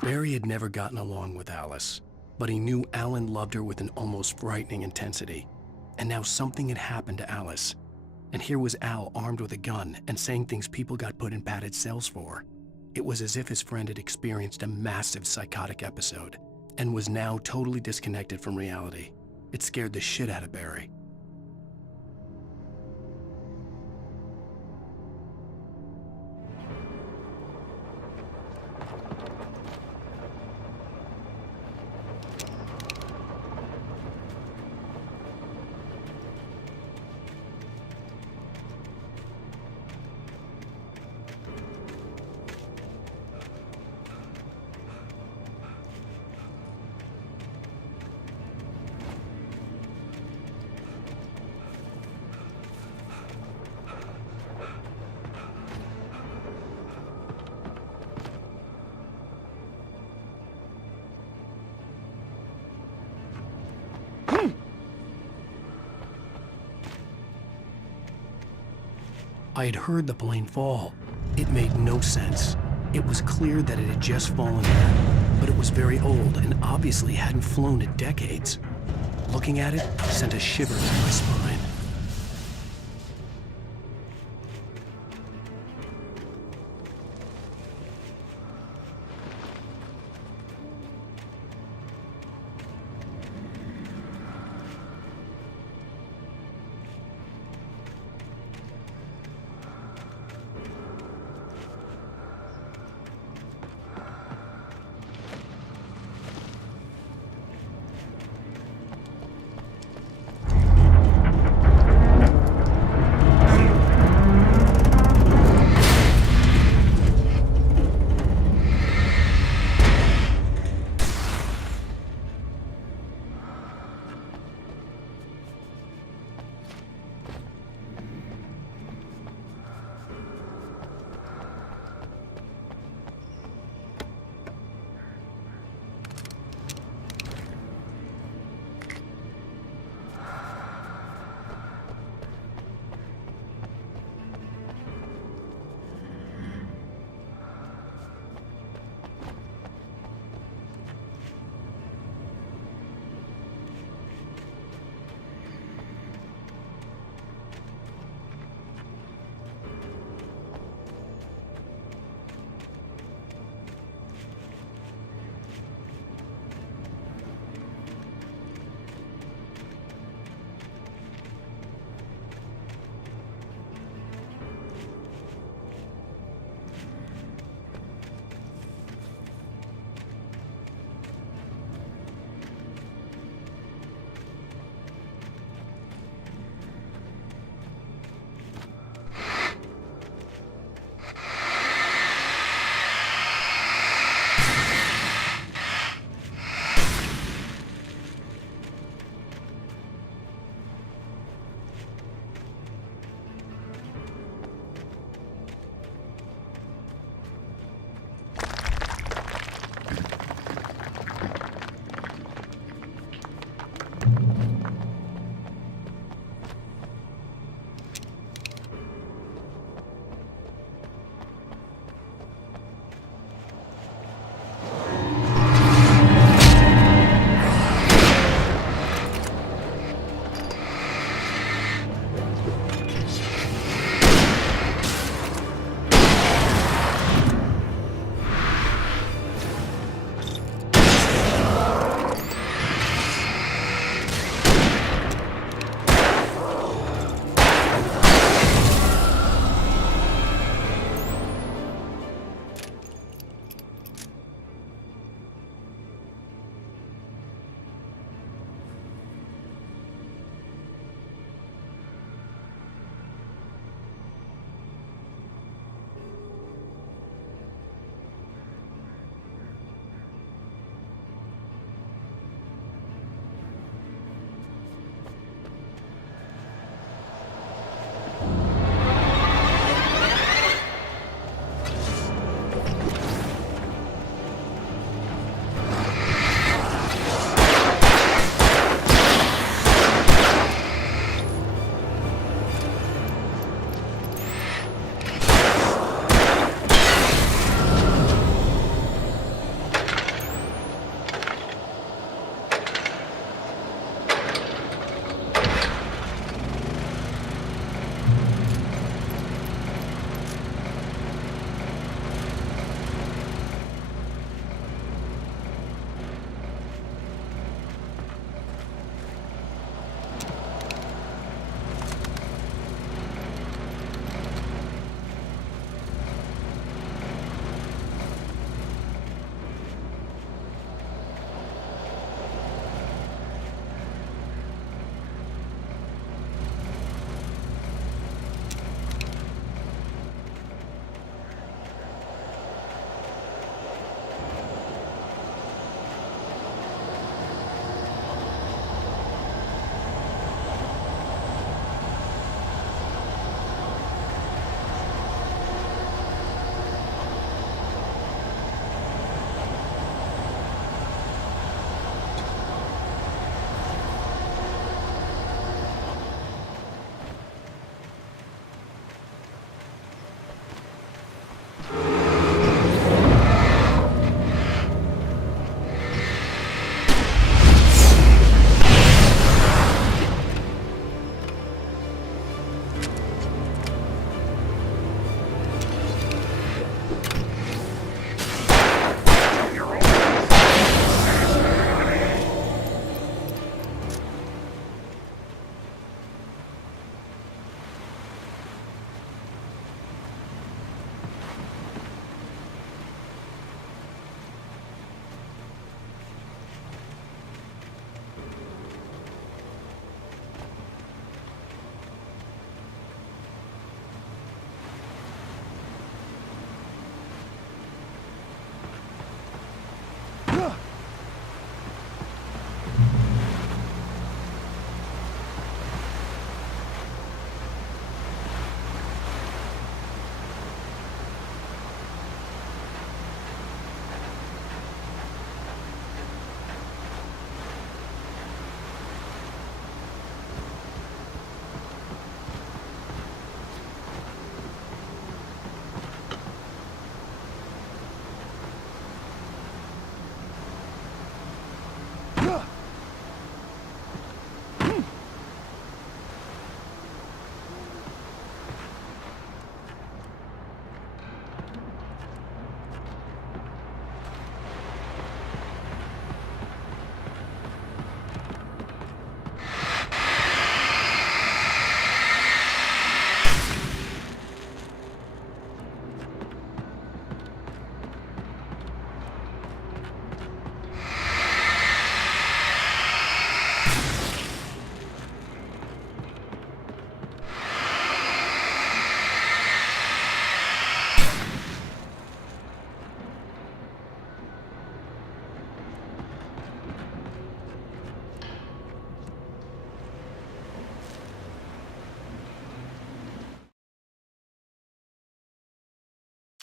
Barry had never gotten along with Alice, but he knew Alan loved her with an almost frightening intensity. And now something had happened to Alice. And here was Al armed with a gun and saying things people got put in padded cells for. It was as if his friend had experienced a massive psychotic episode and was now totally disconnected from reality. It scared the shit out of Barry. I had heard the plane fall. It made no sense. It was clear that it had just fallen there, but it was very old and obviously hadn't flown in decades. Looking at it sent a shiver down my spine.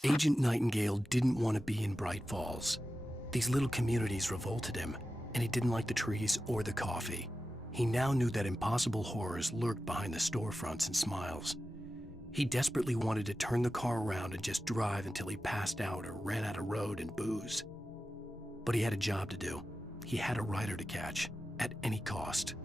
Agent Nightingale didn't want to be in Bright Falls. These little communities revolted him, and he didn't like the trees or the coffee. He now knew that impossible horrors lurked behind the storefronts and smiles. He desperately wanted to turn the car around and just drive until he passed out or ran out of road and booze. But he had a job to do. He had a rider to catch, at any cost.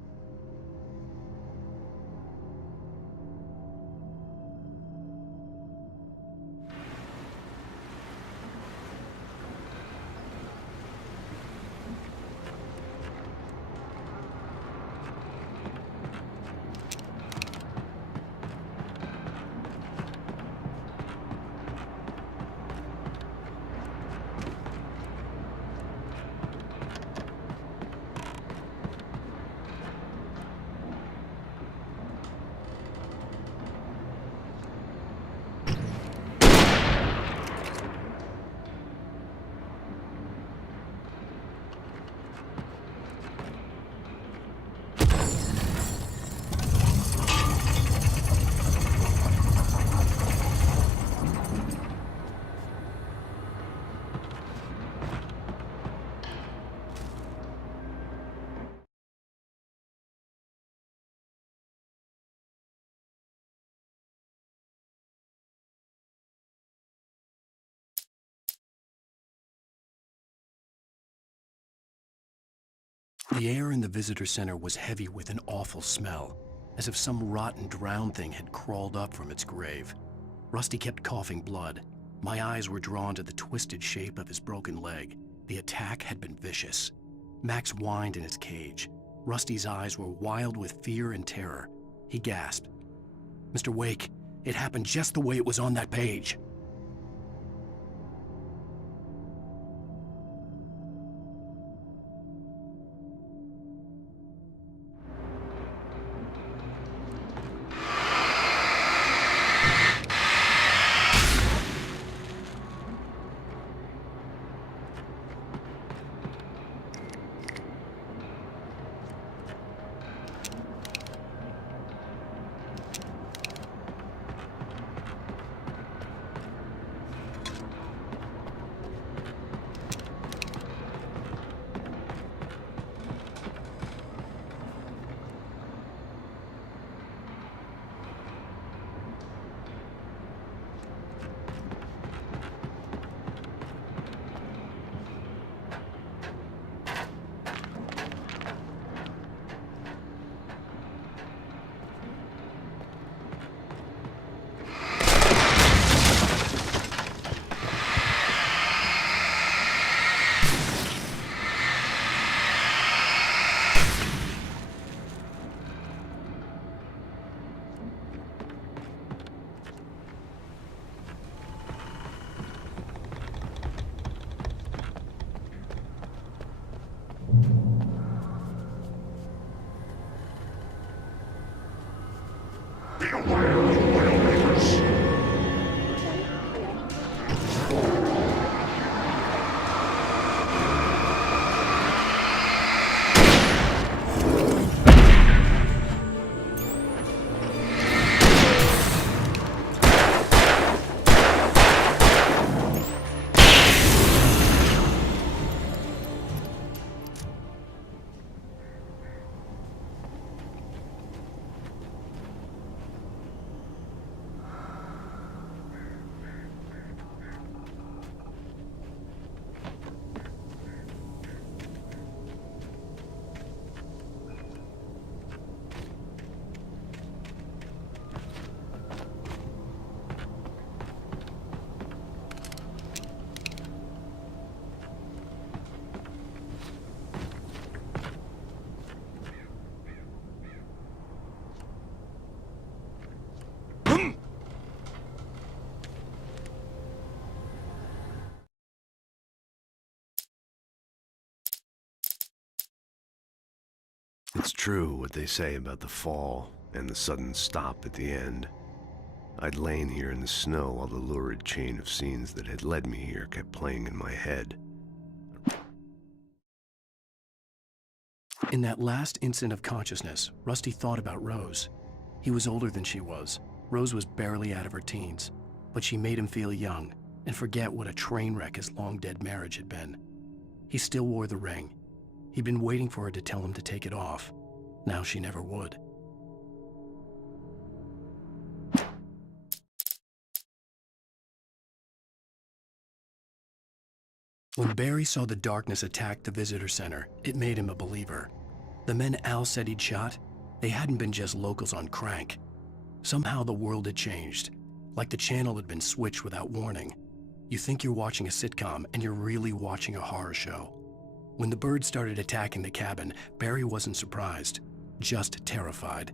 The air in the visitor center was heavy with an awful smell, as if some rotten drowned thing had crawled up from its grave. Rusty kept coughing blood. My eyes were drawn to the twisted shape of his broken leg. The attack had been vicious. Max whined in his cage. Rusty's eyes were wild with fear and terror. He gasped, "Mr. Wake, it happened just the way it was on that page." It's true what they say about the fall and the sudden stop at the end. I'd lain here in the snow while the lurid chain of scenes that had led me here kept playing in my head. In that last instant of consciousness, Rusty thought about Rose. He was older than she was. Rose was barely out of her teens, but she made him feel young. and forget what a train wreck his long-dead marriage had been. He still wore the ring. He'd been waiting for her to tell him to take it off. Now she never would. When Barry saw the darkness attack the visitor center, it made him a believer. The men Al said he'd shot, they hadn't been just locals on crank. Somehow the world had changed, like the channel had been switched without warning. You think you're watching a sitcom, and you're really watching a horror show. When the birds started attacking the cabin, Barry wasn't surprised, just terrified.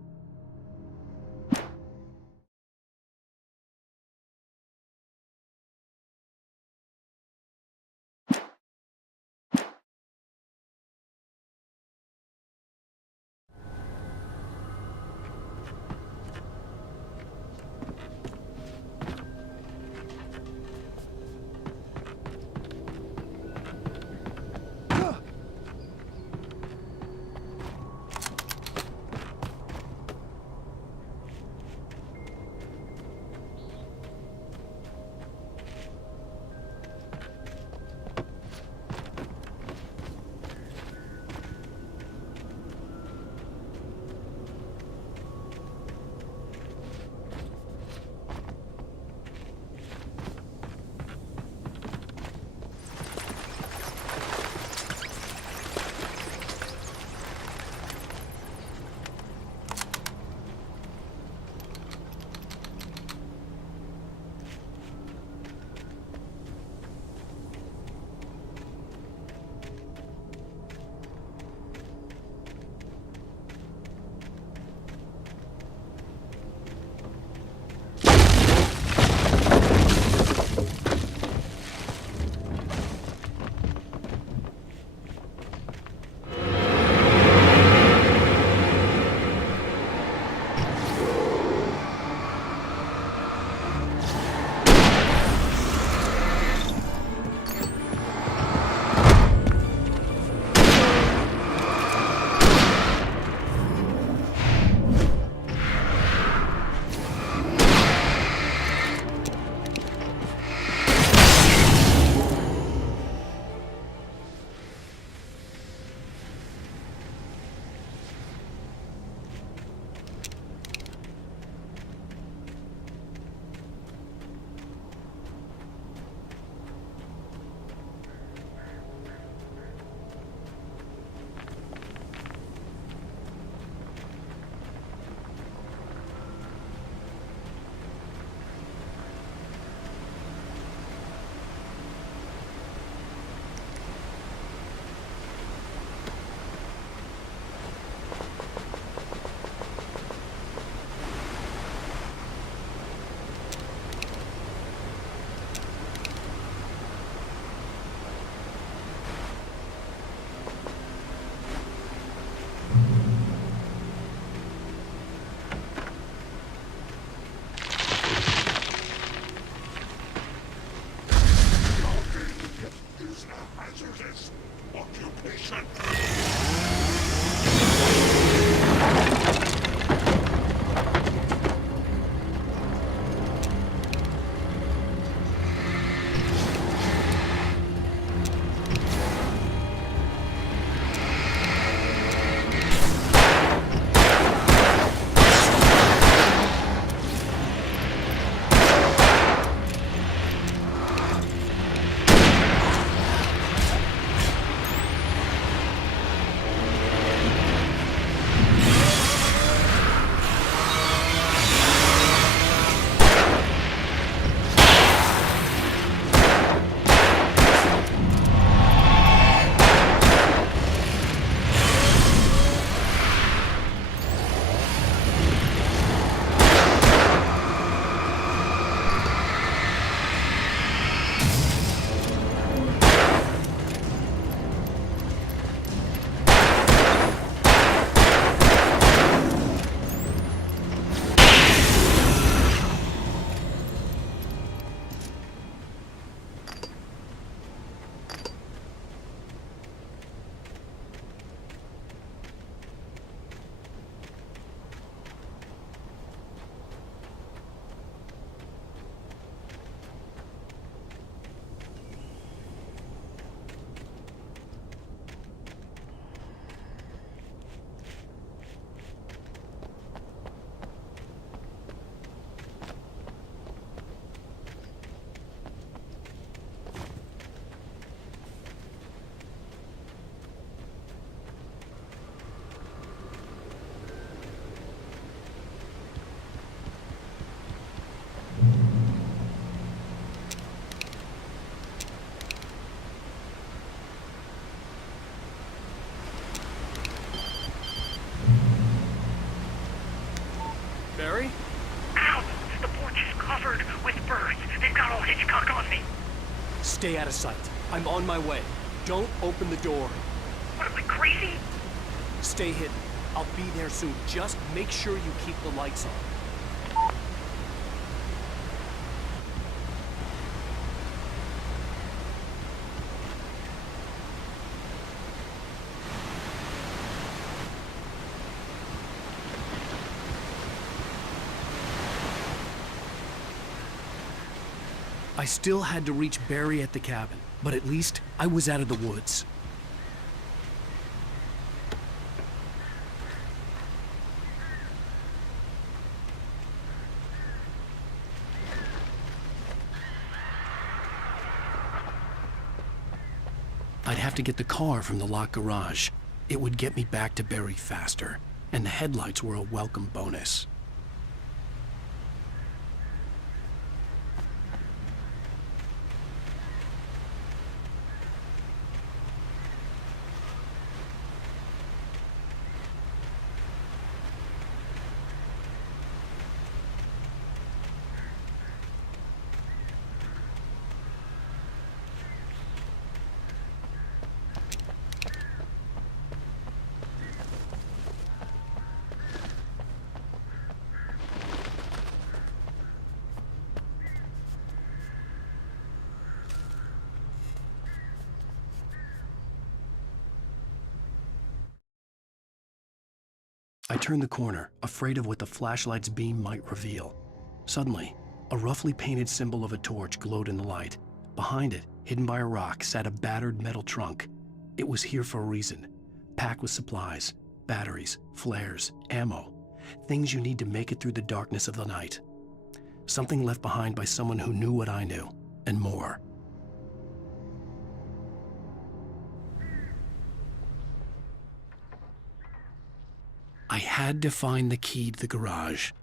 Stay out of sight. I'm on my way. Don't open the door. What am I, crazy? Stay hidden. I'll be there soon. Just make sure you keep the lights on. I still had to reach Barry at the cabin, but at least I was out of the woods. I'd have to get the car from the locked garage. It would get me back to Barry faster, and the headlights were a welcome bonus. I turned the corner, afraid of what the flashlight's beam might reveal. Suddenly, a roughly painted symbol of a torch glowed in the light. Behind it, hidden by a rock, sat a battered metal trunk. It was here for a reason, packed with supplies, batteries, flares, ammo, things you need to make it through the darkness of the night. Something left behind by someone who knew what I knew, and more. I had to find the key to the garage.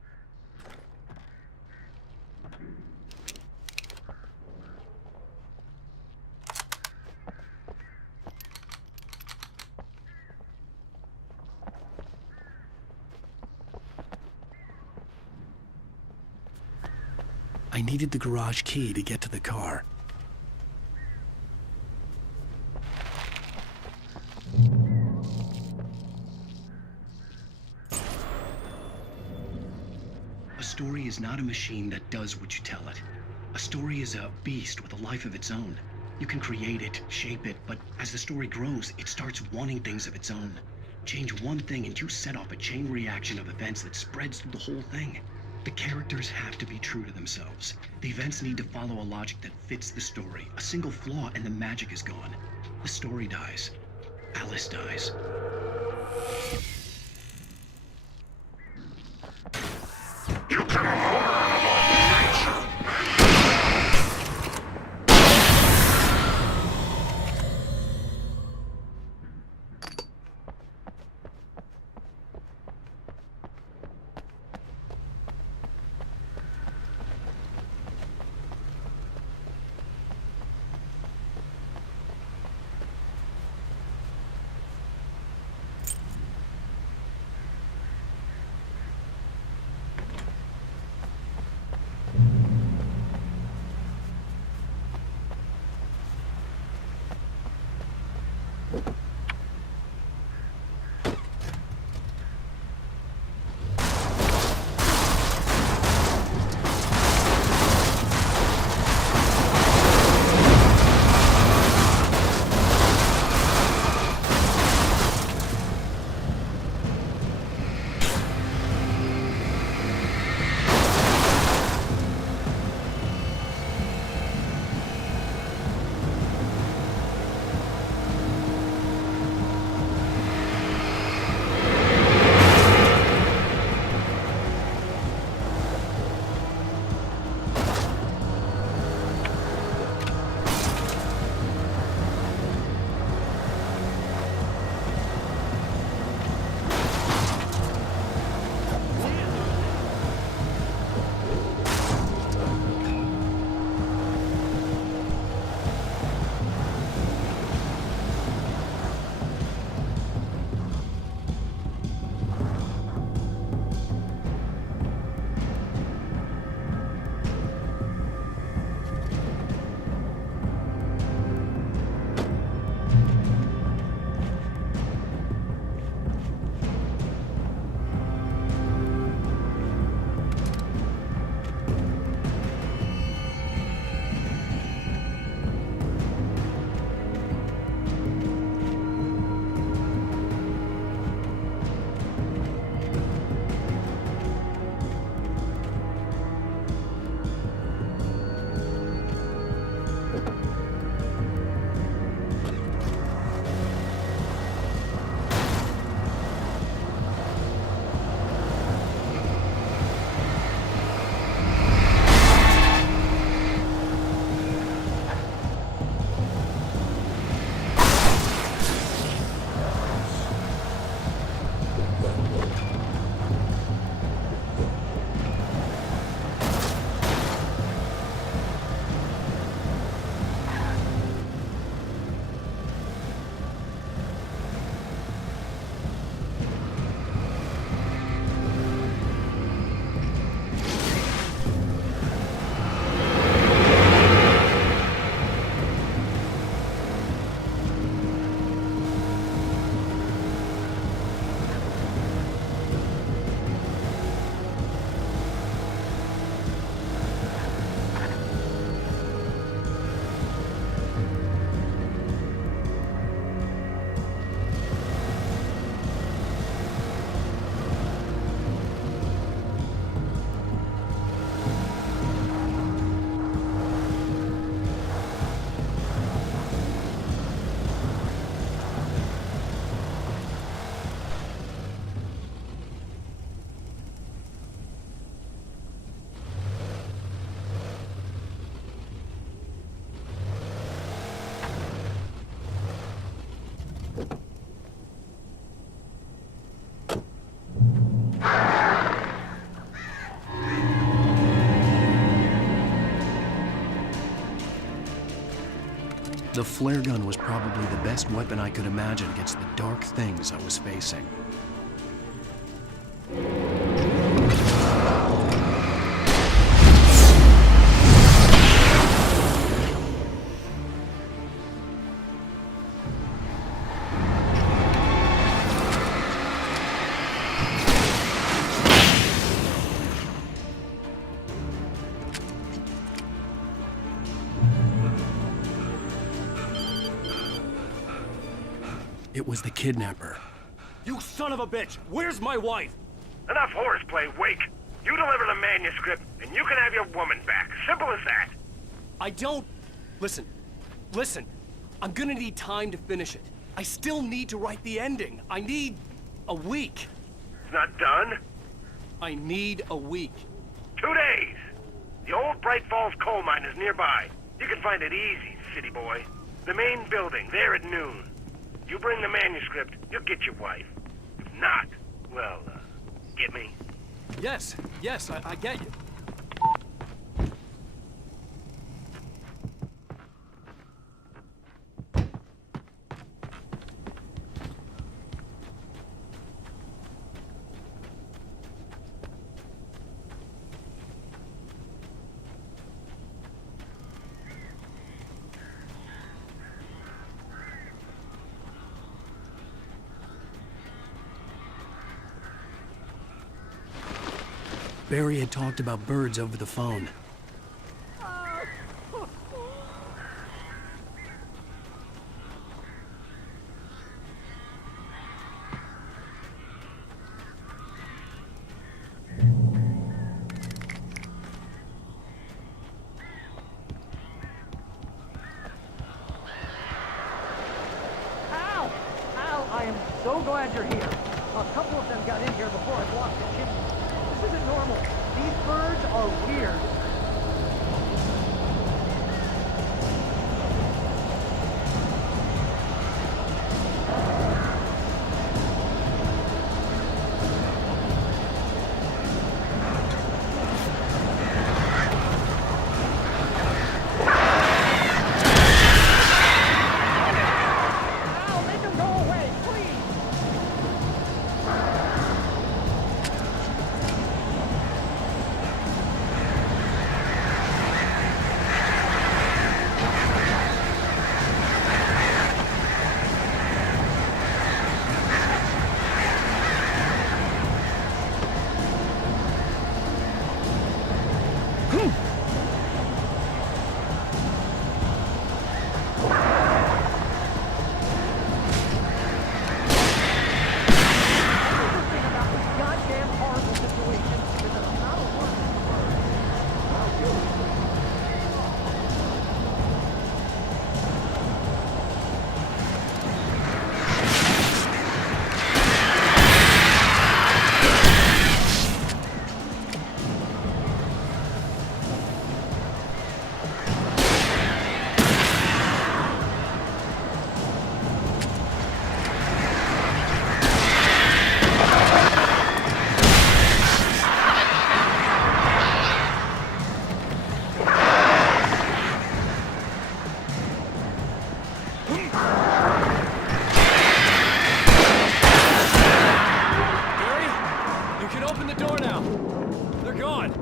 I needed the garage key to get to the car. A story is not a machine that does what you tell it. A story is a beast with a life of its own. You can create it, shape it, but as the story grows, it starts wanting things of its own. Change one thing and you set off a chain reaction of events that spreads through the whole thing. The characters have to be true to themselves. The events need to follow a logic that fits the story. A single flaw and the magic is gone. The story dies. Alice dies. You can afford The flare gun was probably the best weapon I could imagine against the dark things I was facing. It was the kidnapper. You son of a bitch! Where's my wife? Enough horseplay, Wake. You deliver the manuscript, and you can have your woman back. Simple as that. I don't... Listen. I'm gonna need time to finish it. I still need to write the ending. I need a week. It's not done. I need a week. 2 days. The old Bright Falls coal mine is nearby. You can find it easy, city boy. The main building, there at noon. You bring the manuscript, you'll get your wife. If not, well, get me? Yes, I get you. Barry had talked about birds over the phone. Al! Al, I am so glad you're here. A couple of them got in here before I blocked the chimney. This isn't normal. These birds are weird. Al, make them go away, please! Everything about this goddamn horrible situation is an amount of work for birds. How you? Barry, you can open the door now. They're gone.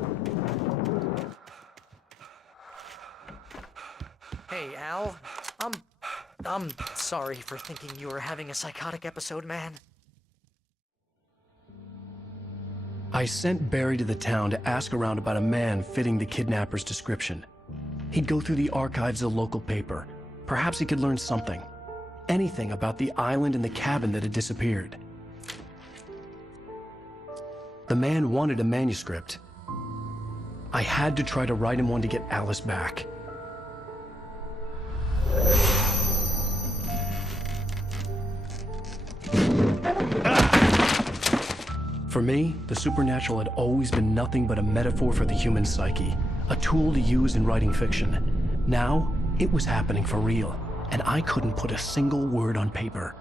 Hey, Al. I'm sorry for thinking you were having a psychotic episode, man. I sent Barry to the town to ask around about a man fitting the kidnapper's description. He'd go through the archives of the local paper. Perhaps he could learn something. Anything about the island and the cabin that had disappeared. The man wanted a manuscript. I had to try to write him one to get Alice back. For me, the supernatural had always been nothing but a metaphor for the human psyche, a tool to use in writing fiction. Now, it was happening for real, and I couldn't put a single word on paper.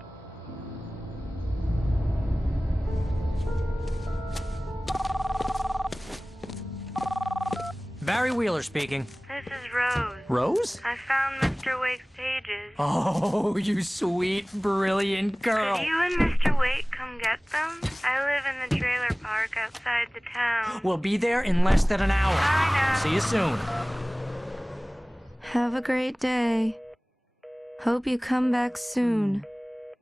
Barry Wheeler speaking. This is Rose. Rose? I found Mr. Wake's pages. Oh, you sweet, brilliant girl. Could you and Mr. Wake come get them? I live in the trailer park outside the town. We'll be there in less than an hour. Bye now. See you soon. Have a great day. Hope you come back soon.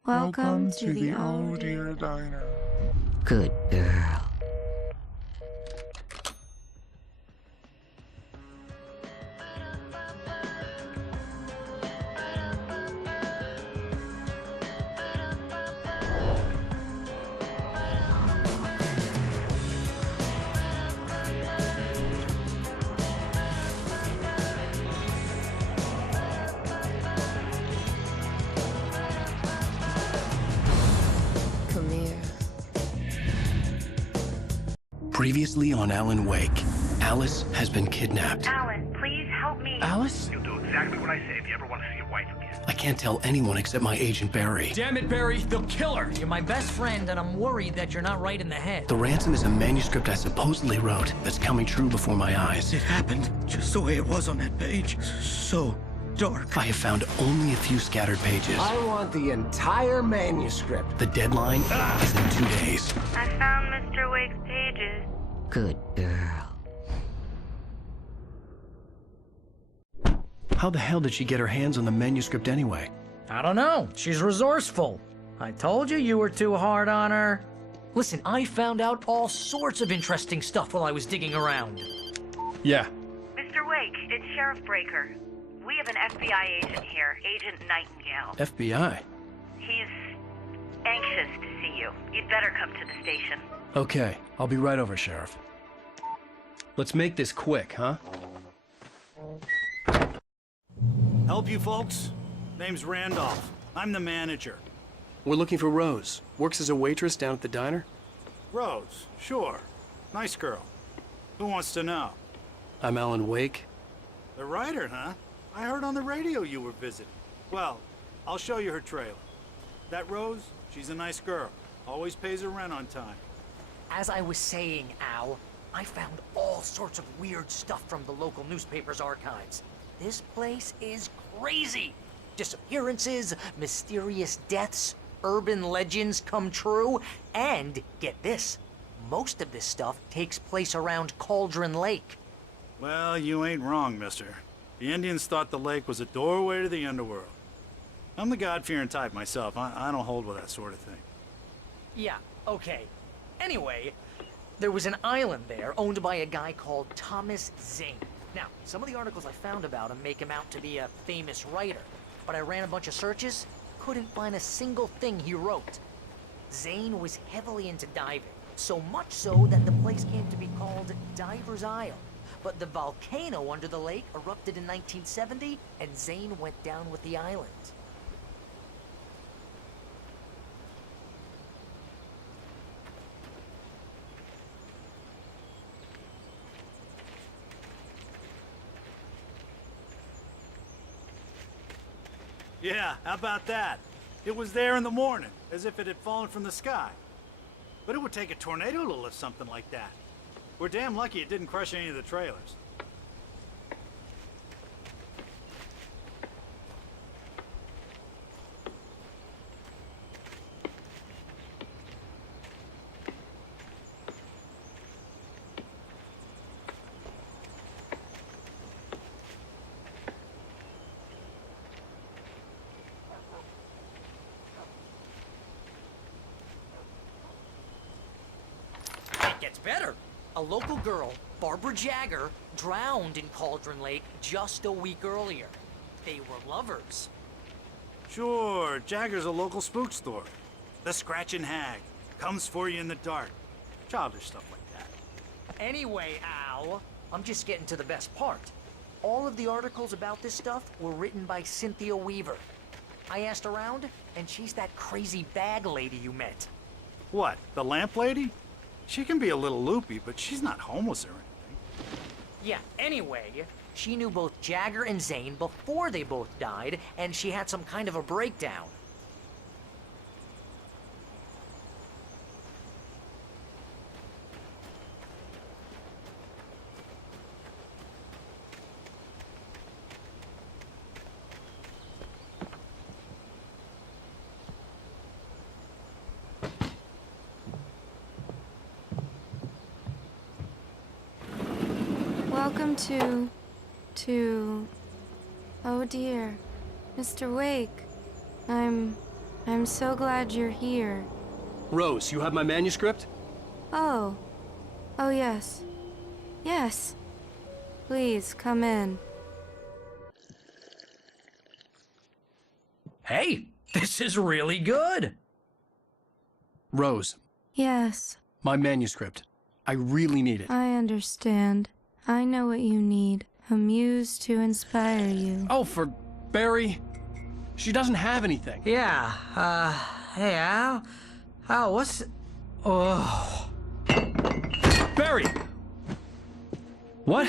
Welcome to the Oh Dear Diner. Good girl. Come here. Previously on Alan Wake, Alice has been kidnapped. Alan, please help me. Alice? You'll do exactly what I say if you ever want to see your wife again. I can't tell anyone except my agent Barry. Damn it, Barry, they'll kill her. You're my best friend, and I'm worried that you're not right in the head. The ransom is a manuscript I supposedly wrote that's coming true before my eyes. It happened just the way it was on that page. So dark. I have found only a few scattered pages. I want the entire manuscript. The deadline is in 2 days. I found Mr. Wake's pages. Good girl. How the hell did she get her hands on the manuscript anyway? I don't know. She's resourceful. I told you you were too hard on her. Listen, I found out all sorts of interesting stuff while I was digging around. Yeah. Mr. Wake, it's Sheriff Breaker. We have an FBI agent here, Agent Nightingale. FBI? He's anxious to see you. You'd better come to the station. Okay, I'll be right over, Sheriff. Let's make this quick, huh? Help you folks? Name's Randolph. I'm the manager. We're looking for Rose. Works as a waitress down at the diner. Rose, sure. Nice girl. Who wants to know? I'm Alan Wake. The writer, huh? I heard on the radio you were visiting. Well, I'll show you her trailer. That Rose, she's a nice girl. Always pays her rent on time. As I was saying, Al, I found all sorts of weird stuff from the local newspaper's archives. This place is crazy. Disappearances, mysterious deaths, urban legends come true, and get this, most of this stuff takes place around Cauldron Lake. Well, you ain't wrong, mister. The Indians thought the lake was a doorway to the underworld. I'm the God-fearing type myself. I don't hold with that sort of thing. Yeah, okay. Anyway, there was an island there owned by a guy called Thomas Zane. Now, some of the articles I found about him make him out to be a famous writer, but I ran a bunch of searches, couldn't find a single thing he wrote. Zane was heavily into diving, so much so that the place came to be called Diver's Isle. But the volcano under the lake erupted in 1970, and Zane went down with the island. Yeah, how about that? It was there in the morning, as if it had fallen from the sky. But it would take a tornado to lift something like that. We're damn lucky it didn't crush any of the trailers. It gets better. A local girl, Barbara Jagger, drowned in Cauldron Lake just a week earlier. They were lovers. Sure, Jagger's a local spook story. The Scratching Hag. Comes for you in the dark. Childish stuff like that. Anyway, Al, I'm just getting to the best part. All of the articles about this stuff were written by Cynthia Weaver. I asked around, and she's that crazy bag lady you met. What, the lamp lady? She can be a little loopy, but she's not homeless or anything. Yeah, anyway, she knew both Jagger and Zane before they both died, and she had some kind of a breakdown. Welcome to... Oh dear, Mr. Wake. I'm so glad you're here. Rose, you have my manuscript? Oh. Oh, yes. Yes. Please, come in. Hey, this is really good. Rose, Yes, my manuscript. I really need it. I understand. I know what you need. A muse to inspire you. Oh, for Barry? She doesn't have anything. Yeah, hey, Al? Al, what's... Oh... Barry! What?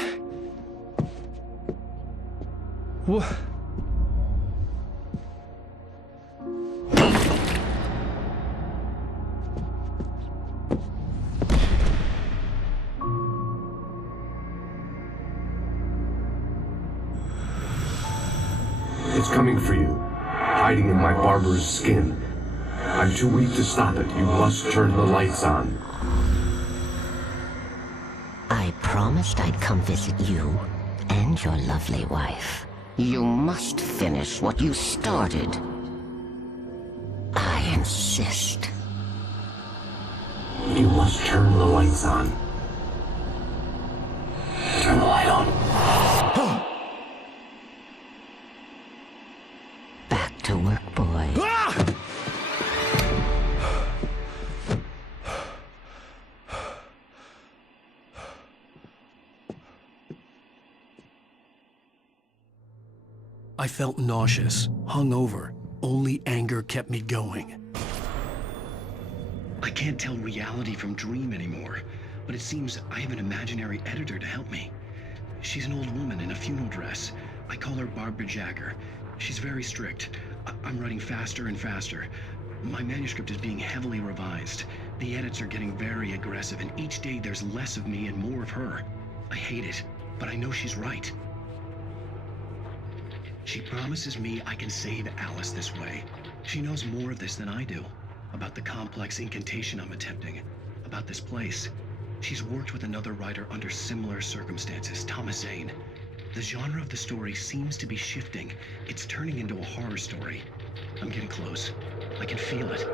What? It's coming for you, hiding in my barber's skin. I'm too weak to stop it. You must turn the lights on. I promised I'd come visit you and your lovely wife. You must finish what you started. I insist. You must turn the lights on. Turn the light on. Back to work, boy. I felt nauseous, hungover. Only anger kept me going. I can't tell reality from dream anymore, but it seems I have an imaginary editor to help me. She's an old woman in a funeral dress. I call her Barbara Jagger. She's very strict. I'm writing faster and faster. My manuscript is being heavily revised. The edits are getting very aggressive, and each day there's less of me and more of her. I hate it, but I know she's right. She promises me I can save Alice this way. She knows more of this than I do. About the complex incantation I'm attempting. About this place. She's worked with another writer under similar circumstances, Thomas Zane. The genre of the story seems to be shifting. It's turning into a horror story. I'm getting close. I can feel it.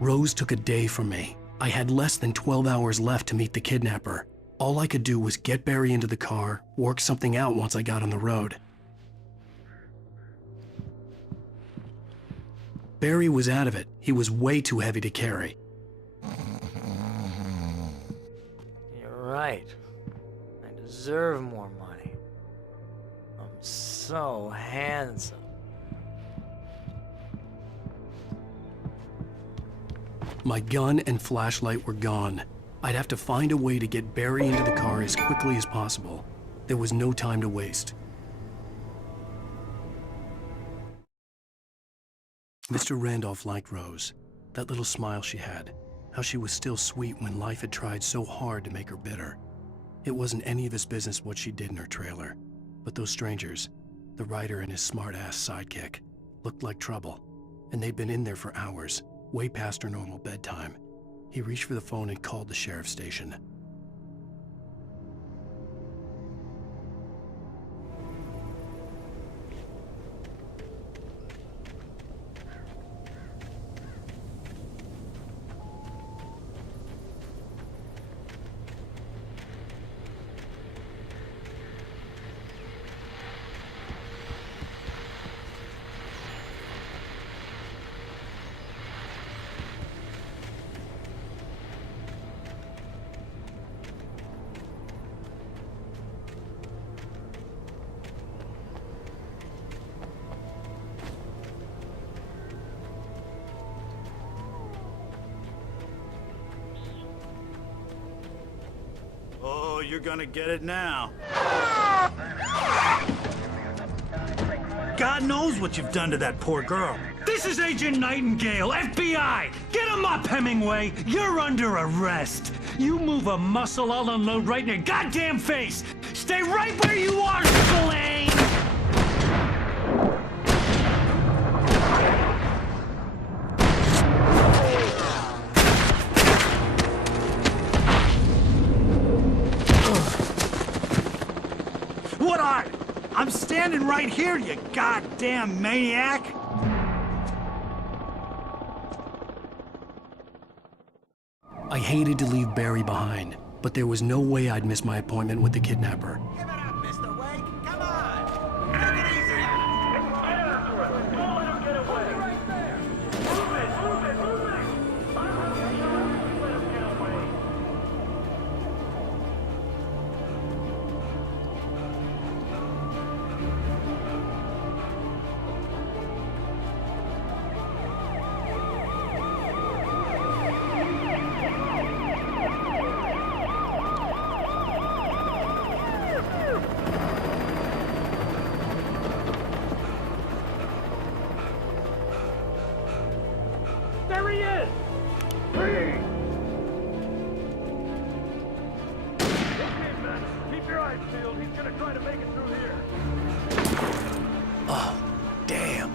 Rose took a day from me. I had less than 12 hours left to meet the kidnapper. All I could do was get Barry into the car, work something out once I got on the road. Barry was out of it. He was way too heavy to carry. You're right. I deserve more money. I'm so handsome. My gun and flashlight were gone. I'd have to find a way to get Barry into the car as quickly as possible. There was no time to waste. Mr. Randolph liked Rose. That little smile she had. How she was still sweet when life had tried so hard to make her bitter. It wasn't any of his business what she did in her trailer. But those strangers, the writer and his smart-ass sidekick, looked like trouble. And they'd been in there for hours. Way past her normal bedtime. He reached for the phone and called the sheriff's station. Oh, you're gonna get it now. God knows what you've done to that poor girl. This is Agent Nightingale, FBI! Get him up, Hemingway! You're under arrest! You move a muscle, I'll unload right in your goddamn face! Stay right where you are, Spillane! What are you? I'm standing right here, you goddamn maniac! I hated to leave Barry behind, but there was no way I'd miss my appointment with the kidnapper. Give it up, Mr. Wake. Come on. Take it easy. Get after it. Don't let him get away. Right there. Move it, move it, move it. Let him get away. There he is! Freeze! Okay, man. Keep your eyes peeled. He's gonna try to make it through here. Oh, damn.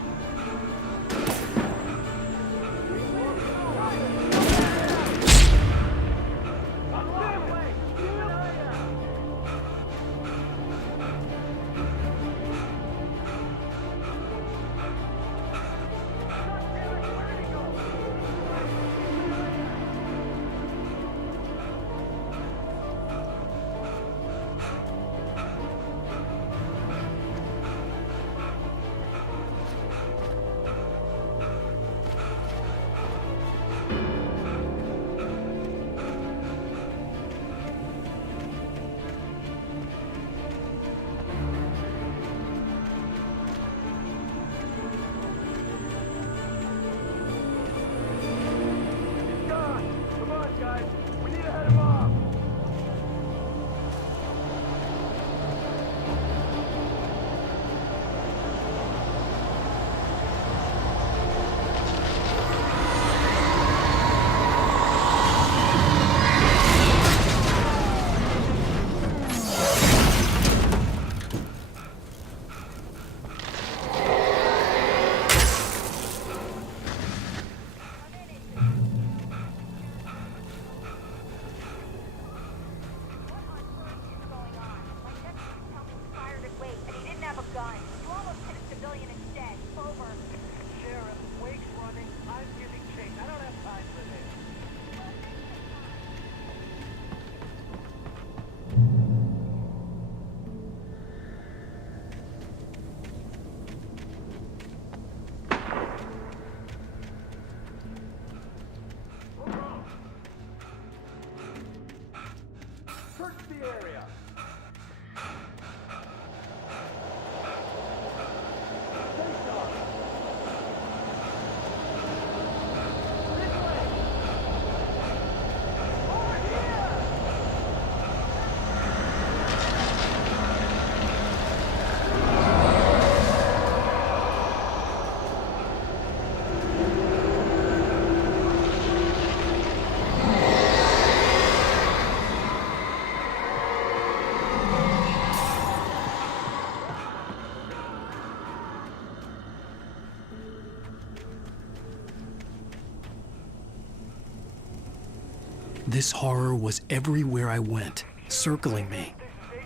This horror was everywhere I went, circling me.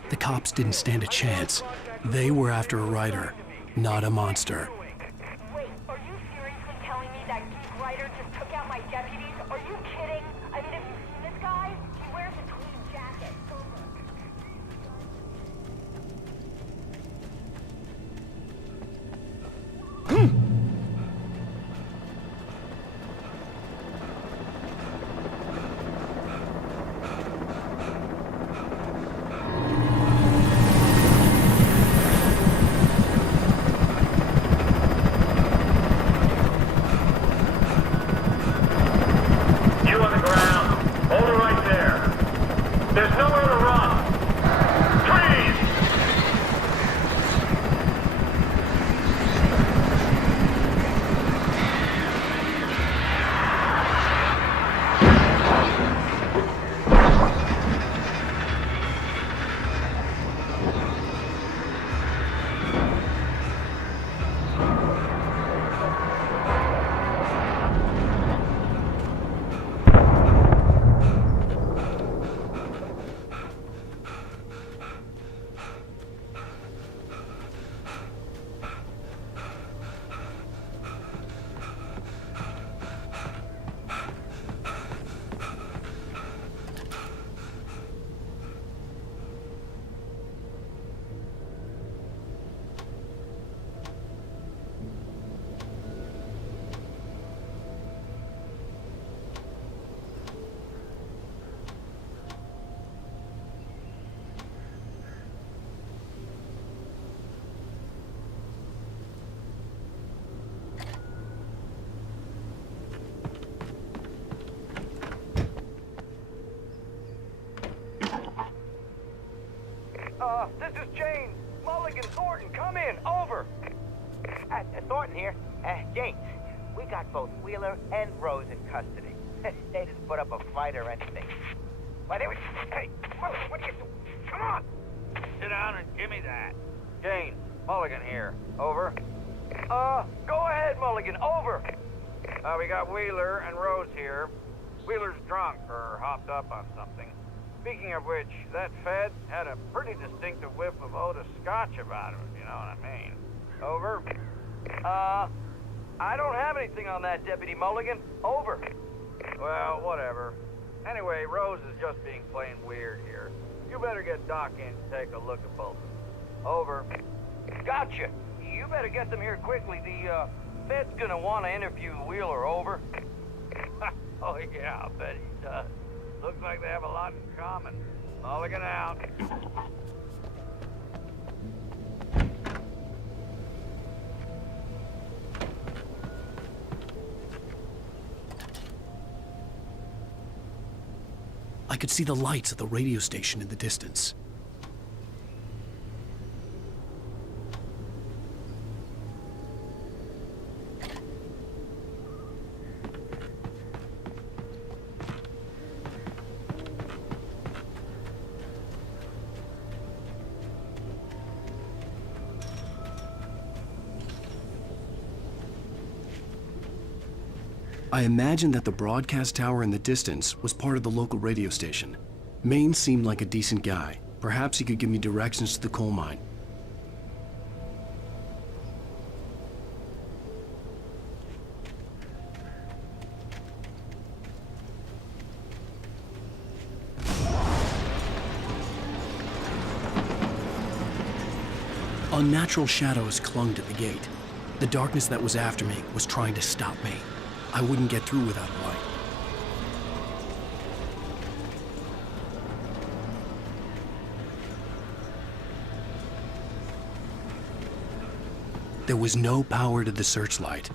The cops didn't stand a chance. They were after a writer, not a monster. Wait, are you seriously telling me that geek writer just took out my deputies? Are you kidding? I mean, have you seen this guy? He wears a tweed jacket. Thornton here. James, we got both Wheeler and Rose in custody. They just put up a fight or anything. Why, they were... Hey, what are you doing? Come on! Sit down and give me that. Jane, Mulligan here. Over. Go ahead, Mulligan. Over. We got Wheeler and Rose here. Wheeler's drunk or hopped up on something. Speaking of which, that Fed had a pretty distinctive whiff of Otis Scotch about him, if you know what I mean. Over. I don't have anything on that, Deputy Mulligan. Over. Well, whatever. Anyway, Rose is just being plain weird here. You better get Doc in to take a look at both of them. Over. Gotcha. You better get them here quickly. The Fed's gonna want to interview Wheeler. Over. Oh, yeah, I'll bet he does. Looks like they have a lot in common. Mulligan out. I could see the lights of the radio station in the distance. I imagined that the broadcast tower in the distance was part of the local radio station. Maine seemed like a decent guy. Perhaps he could give me directions to the coal mine. Unnatural shadows clung to the gate. The darkness that was after me was trying to stop me. I wouldn't get through without a light. There was no power to the searchlight.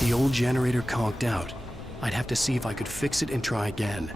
The old generator conked out. I'd have to see if I could fix it and try again.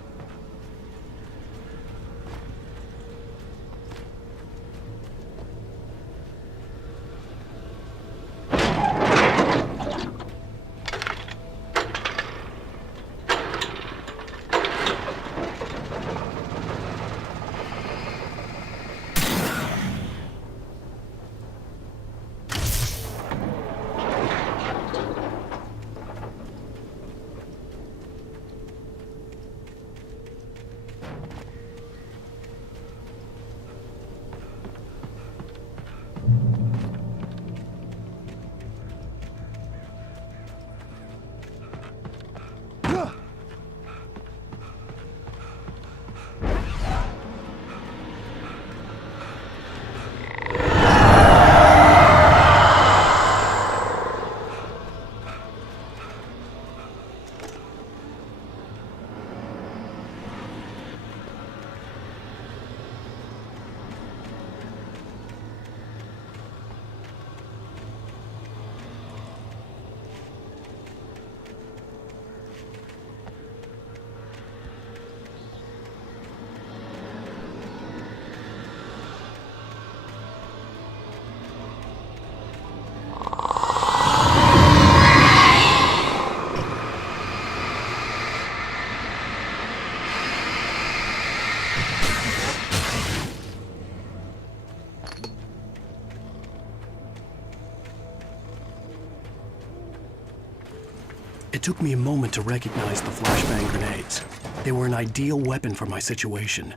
It took me a moment to recognize the flashbang grenades. They were an ideal weapon for my situation.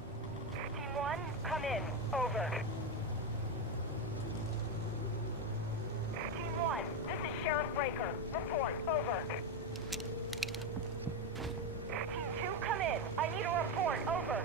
Team 1, come in. Over. Team 1, this is Sheriff Breaker. Report. Over. Team 2, come in. I need a report. Over.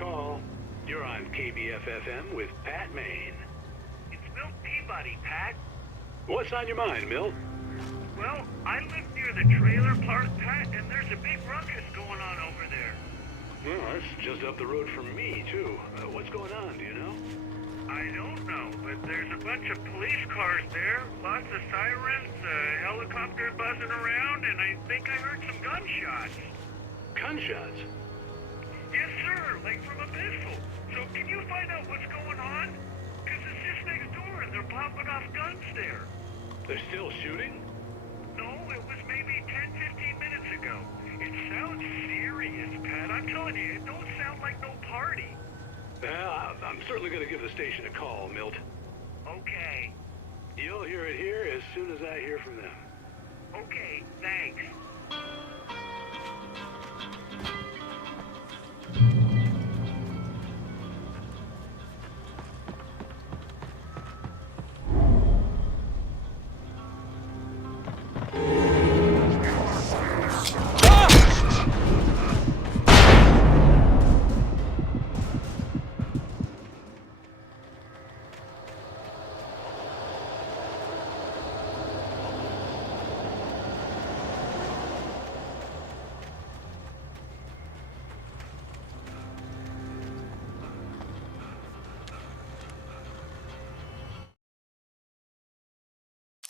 call. You're on KBF-FM with Pat Maine. It's Milt Peabody, Pat. What's on your mind, Milt? Well, I live near the trailer park, Pat, and there's a big ruckus going on over there. Well, that's just up the road from me, too. What's going on, do you know? I don't know, but there's a bunch of police cars there, lots of sirens, a helicopter buzzing around, and I think I heard some gunshots. Gunshots? Yes, sir, like from a pistol. So can you find out what's going on? Because it's just next door and they're popping off guns there. They're still shooting? No, it was maybe 10-15 minutes ago. It sounds serious, Pat. I'm telling you, it don't sound like no party. Well, I'm certainly going to give the station a call, Milt. Okay. You'll hear it here as soon as I hear from them. Okay, thanks.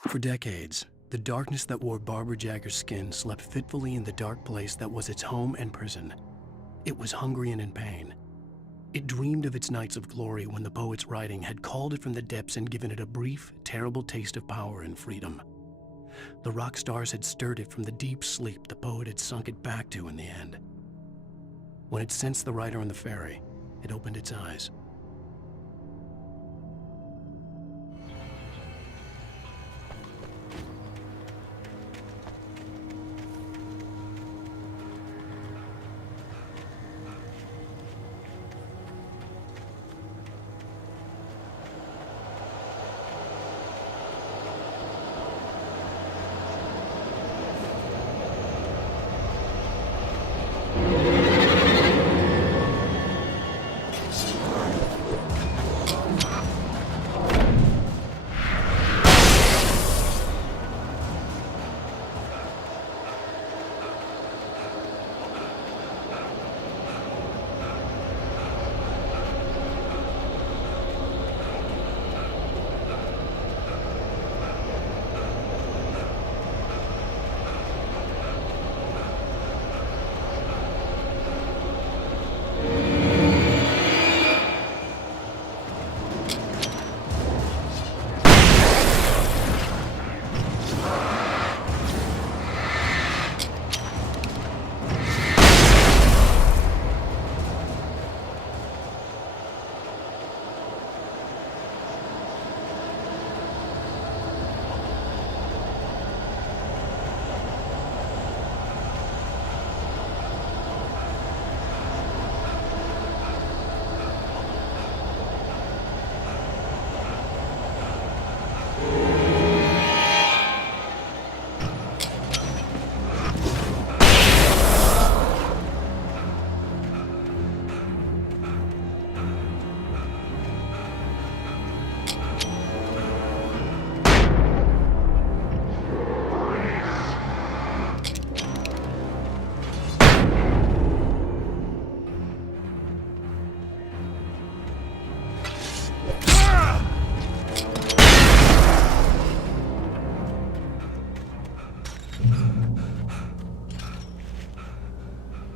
For decades, the darkness that wore Barbara Jagger's skin slept fitfully in the dark place that was its home and prison. It was hungry and in pain. It dreamed of its nights of glory when the poet's writing had called it from the depths and given it a brief, terrible taste of power and freedom. The rock stars had stirred it from the deep sleep the poet had sunk it back to in the end. When it sensed the writer on the ferry, it opened its eyes.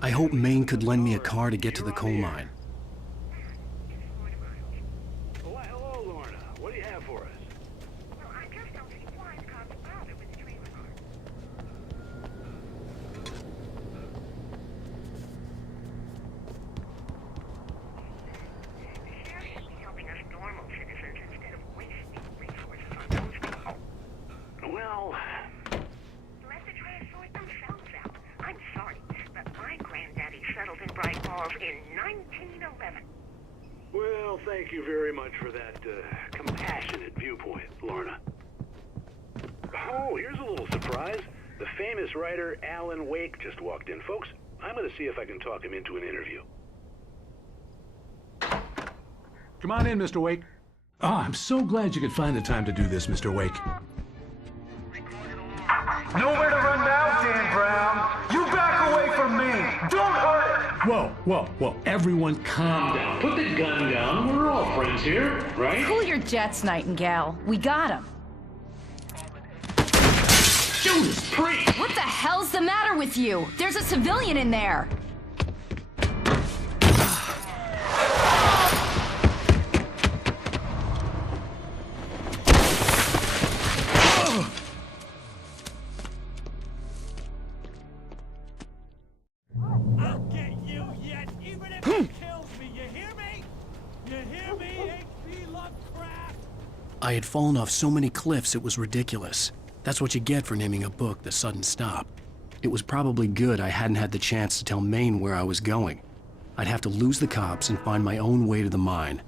I hope Maine could lend me a car to get to the coal mine. Oh, hello, Lorna. What do you have for us? Well, I just don't see why the cops bothered with the trailer park. The sheriff should be helping us normal citizens instead of wasting resources on those people. Well, Let the trash sort themselves out. I'm sorry, but my granddaddy settled in Bright Falls in 1911. well, thank you very much for that compassionate viewpoint, Lorna. Oh, here's a little surprise. The famous writer Alan Wake just walked in. Folks, I'm going to see if I can talk him into an interview. Come on in, Mr. Wake. Oh, I'm so glad you could find the time to do this, Mr. Wake. Nowhere to run now, Dan Brown. You back away from me. Don't hurt it. Whoa. Everyone calm down. Put the gun down. We're all friends here, right? Cool your jets, Nightingale. We got him. Judas Priest! What the hell's the matter with you? There's a civilian in there. I'll get you yet, even if it kills me. You hear me? You hear me, H.P. Lovecraft? I had fallen off so many cliffs it was ridiculous. That's what you get for naming a book The Sudden Stop. It was probably good I hadn't had the chance to tell Maine where I was going. I'd have to lose the cops and find my own way to the mine.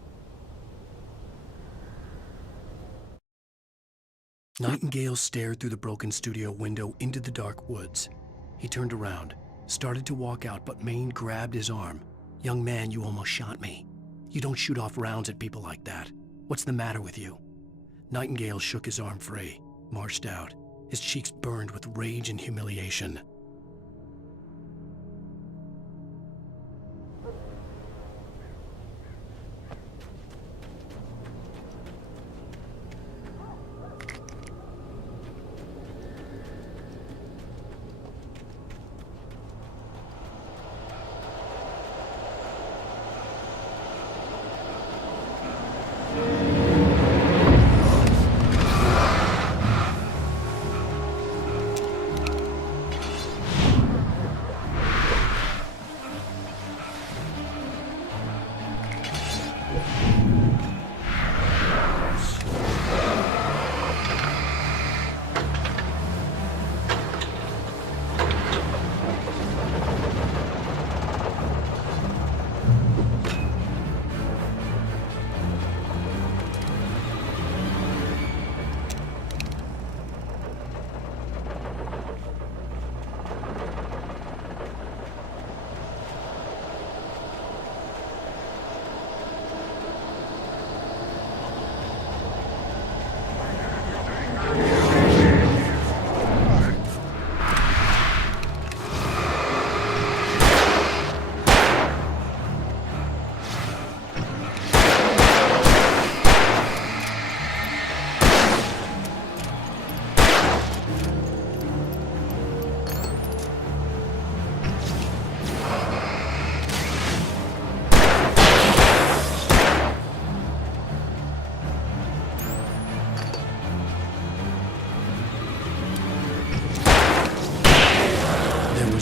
Nightingale stared through the broken studio window into the dark woods. He turned around, started to walk out, but Maine grabbed his arm. "Young man, you almost shot me. You don't shoot off rounds at people like that. What's the matter with you?" Nightingale shook his arm free, marched out. His cheeks burned with rage and humiliation.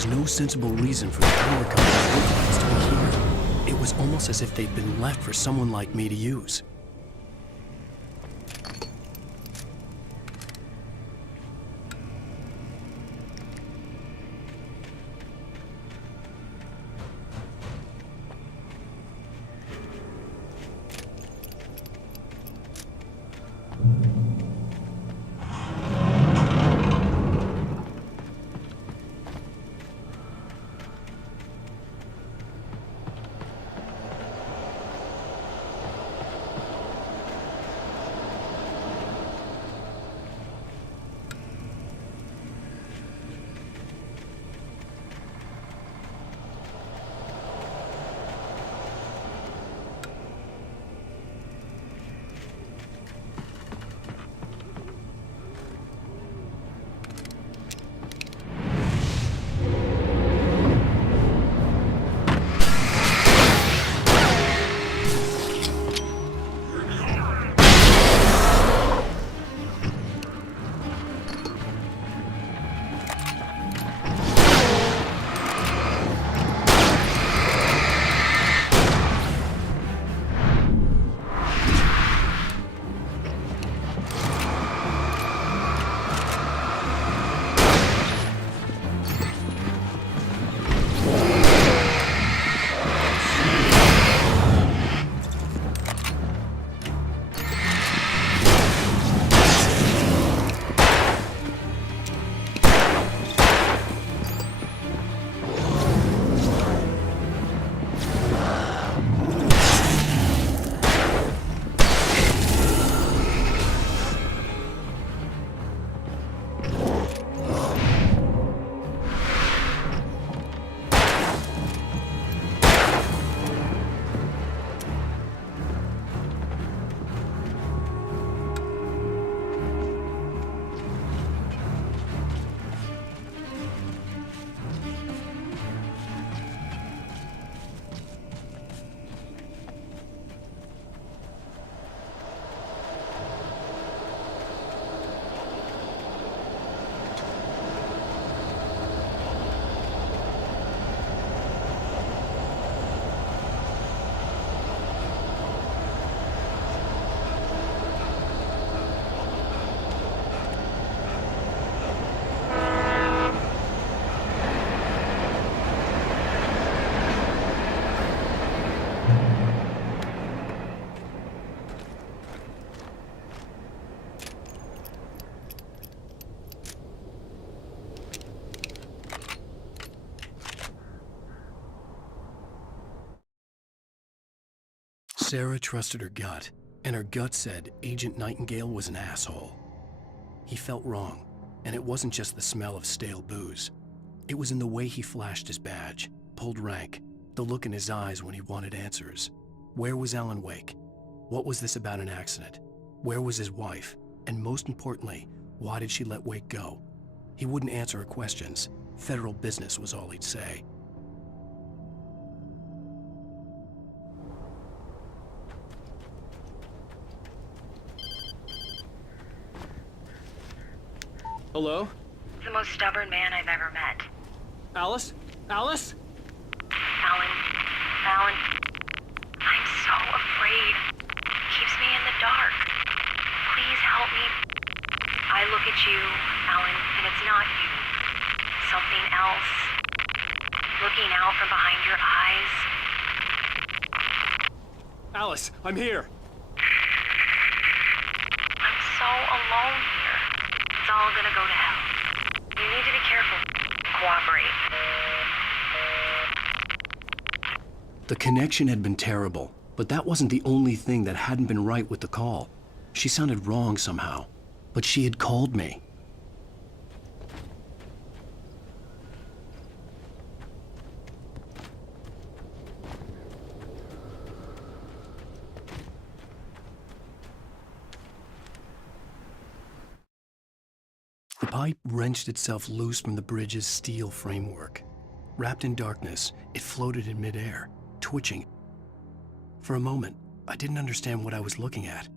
No sensible reason for the power company's to be here. It was almost as if they'd been left for someone like me to use. Sarah trusted her gut, and her gut said Agent Nightingale was an asshole. He felt wrong, and it wasn't just the smell of stale booze. It was in the way he flashed his badge, pulled rank, the look in his eyes when he wanted answers. Where was Alan Wake? What was this about an accident? Where was his wife? And most importantly, why did she let Wake go? He wouldn't answer her questions. Federal business was all he'd say. Hello? The most stubborn man I've ever met. Alice? Alice? Alan. Alan. I'm so afraid. Keeps me in the dark. Please help me. I look at you, Alan, and it's not you. Something else. Looking out from behind your eyes. Alice, I'm here. I'm so alone here. It's all gonna go to hell. You need to be careful. Cooperate. The connection had been terrible, but that wasn't the only thing that hadn't been right with the call. She sounded wrong somehow, but she had called me. The pipe wrenched itself loose from the bridge's steel framework. Wrapped in darkness, it floated in midair, twitching. For a moment, I didn't understand what I was looking at.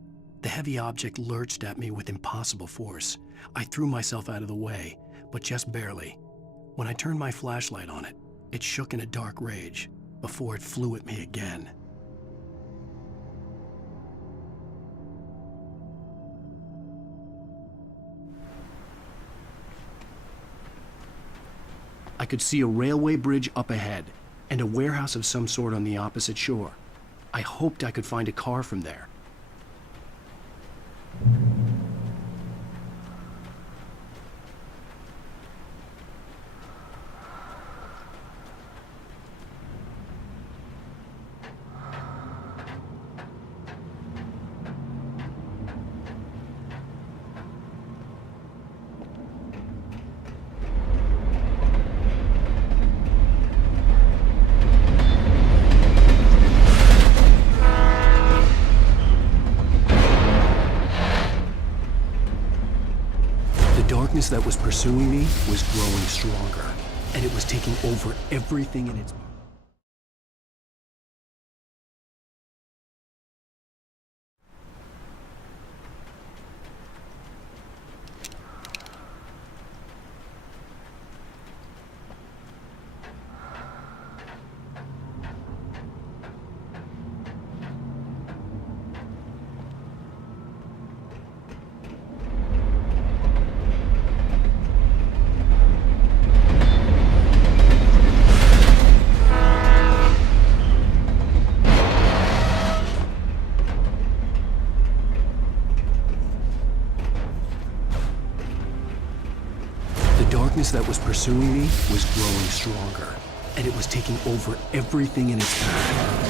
The heavy object lurched at me with impossible force. I threw myself out of the way, but just barely. When I turned my flashlight on it, it shook in a dark rage before it flew at me again. I could see a railway bridge up ahead and a warehouse of some sort on the opposite shore. I hoped I could find a car from there. The darkness that was pursuing me was growing stronger, and it was taking over everything in its path. The darkness that was pursuing me was growing stronger, and it was taking over everything in its path.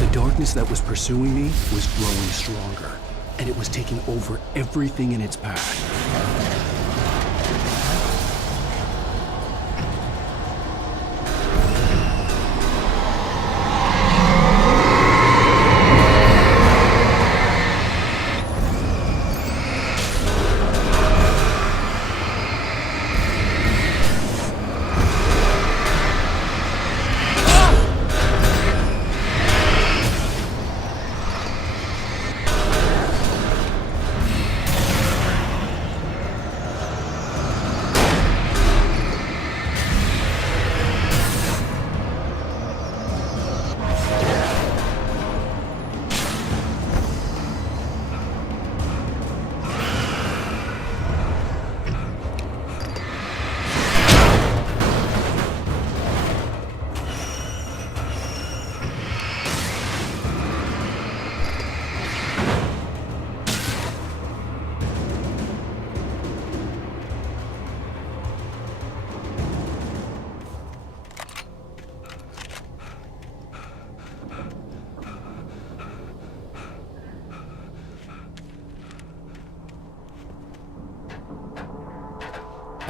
The darkness that was pursuing me was growing stronger, and it was taking over everything in its path.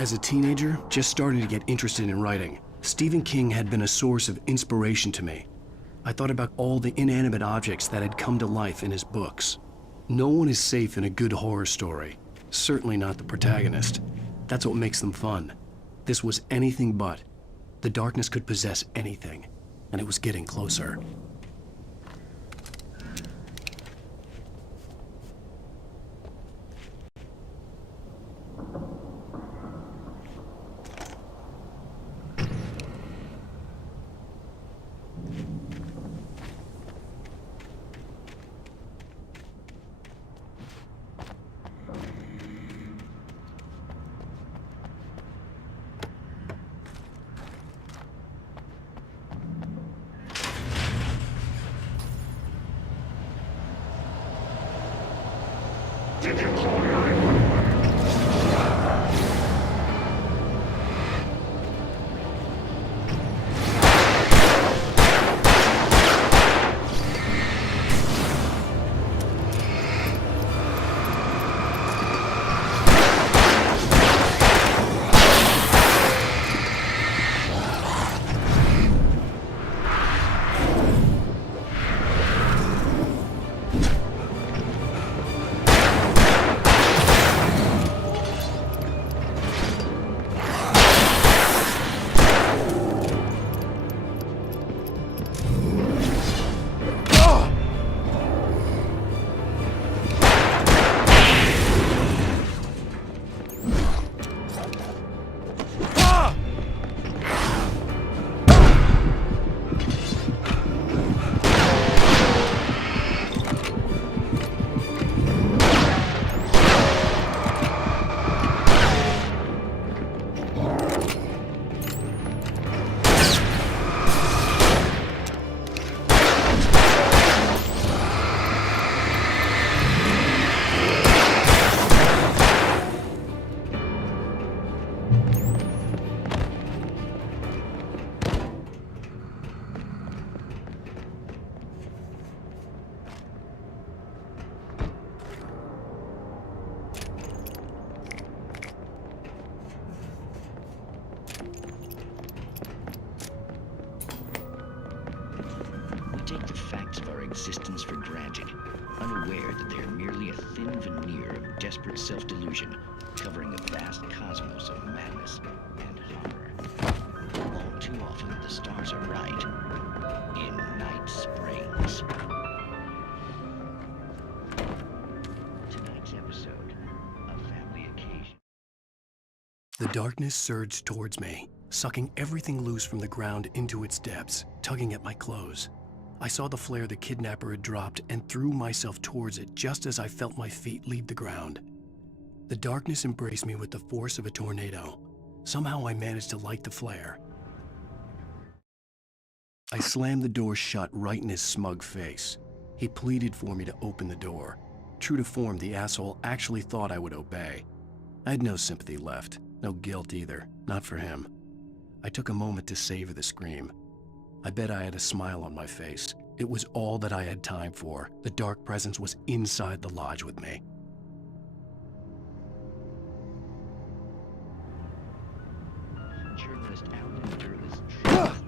As a teenager, just starting to get interested in writing, Stephen King had been a source of inspiration to me. I thought about all the inanimate objects that had come to life in his books. No one is safe in a good horror story. Certainly not the protagonist. That's what makes them fun. This was anything but. The darkness could possess anything, and it was getting closer. take the facts of our existence for granted, unaware that they are merely a thin veneer of desperate self-delusion, covering a vast cosmos of madness and horror. All too often, the stars are right. In Night Springs. Tonight's episode, A Family Occasion. The darkness surged towards me, sucking everything loose from the ground into its depths, tugging at my clothes. I saw the flare the kidnapper had dropped and threw myself towards it just as I felt my feet leave the ground. The darkness embraced me with the force of a tornado. Somehow I managed to light the flare. I slammed the door shut right in his smug face. He pleaded for me to open the door. True to form, the asshole actually thought I would obey. I had no sympathy left, no guilt either, not for him. I took a moment to savor the scream. I bet I had a smile on my face. It was all that I had time for. The dark presence was inside the lodge with me. Journalist Alan Durl's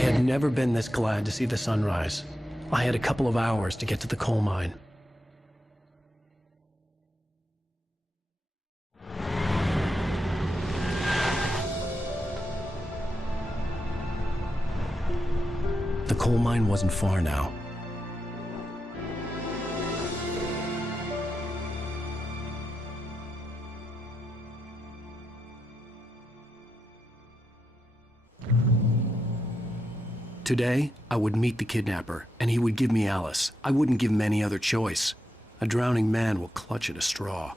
had never been this glad to see the sunrise. I had a couple of hours to get to the coal mine. The coal mine wasn't far now. Today, I would meet the kidnapper, and he would give me Alice. I wouldn't give him any other choice. A drowning man will clutch at a straw.